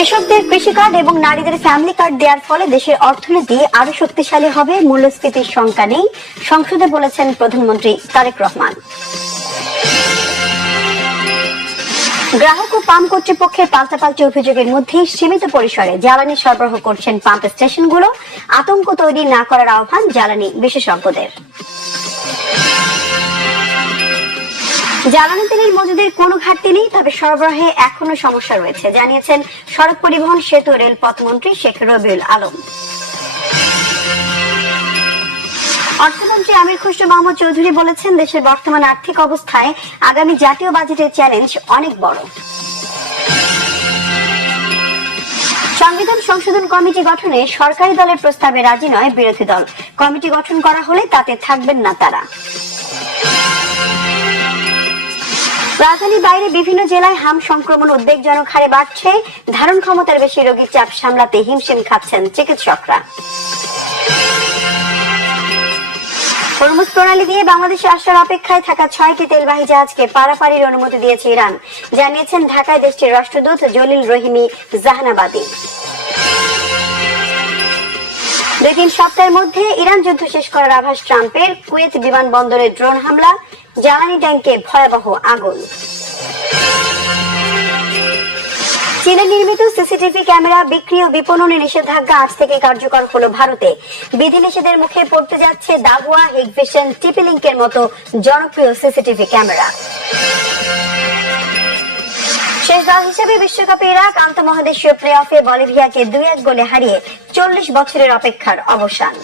কৃষকদের কৃষি কার্ড এবং নারীদের ফ্যামিলি কার্ড দেওয়ার ফলে দেশের অর্থনীতি আরো শক্তিশালী হবে, মূল্যস্ফীতির শঙ্কা নেই, সংসদে বলেছেন প্রধানমন্ত্রী তারেক রহমান। গ্রাহক ও পাম্প কর্তৃপক্ষের পাল্টাপাল্টি অভিযোগের মধ্যে সীমিত পরিসরে জ্বালানি সরবরাহ করছেন পাম্প স্টেশনগুলো, আতঙ্ক তৈরি না করার আহ্বান জ্বালানি বিশেষজ্ঞদের। জ্বালানি তেলের মজুদের কোনো ঘাটতি নেই, তবে সরবরাহে এখনো সমস্যা রয়েছে জানিয়েছেন সড়ক পরিবহন, সেতু ও রেলপথ মন্ত্রী শেখ রবিউল আলম। অর্থমন্ত্রী আমির খসরু মাহমুদ চৌধুরী বলেছেন, দেশের বর্তমান আর্থিক অবস্থায় আগামী জাতীয় বাজেটের চ্যালেঞ্জ অনেক বড়। সংবিধান সংশোধন কমিটি গঠনে সরকারি দলের প্রস্তাবে রাজি নয় বিরোধী দল। কমিটি গঠন করা হলে তাতে থাকবেন না তারা। রাজধানীর বাইরে বিভিন্ন জেলায় হাম সংক্রমণ উদ্বেগজনক হারে বাড়ছে। ধারণ ক্ষমতার বেশি রোগীর চাপ সামলাতে হিমশিম খাচ্ছেন চিকিৎসকরা। হরমুজ প্রণালী দিয়ে বাংলাদেশে আসার অপেক্ষায় থাকা 6টি তেলবাহী জাহাজকে পারাপারের অনুমতি দিয়েছে ইরান, জানিয়েছেন ঢাকায় দেশটির রাষ্ট্রদূত জলিল রহিমি জাহানাবাদী। 2-3 সপ্তাহের মধ্যে ইরান যুদ্ধ শেষ করার আভাস ট্রাম্পের। কুয়েত বিমানবন্দরে ড্রোন হামলা, জ্বালানি ট্যাঙ্কে ভয়াবহ আগুন। চীনে নির্মিত সিসিটিভি ক্যামেরা বিক্রি ও বিপণনে নিষেধাজ্ঞা আজ থেকে কার্যকর হলো ভারতে। বিধিনিষেধের মুখে পড়তে যাচ্ছে দাগুয়া, হিগভিশন, টিপি-লিংকের মতো জনপ্রিয় সিসিটিভি ক্যামেরা। শেষ দল হিসেবে বিশ্বকাপে ইরাক, আন্তঃমহাদেশীয় প্লে অফে বলিভিয়াকে 2-1 গোলে হারিয়ে 40 বছরের অপেক্ষার অবসান।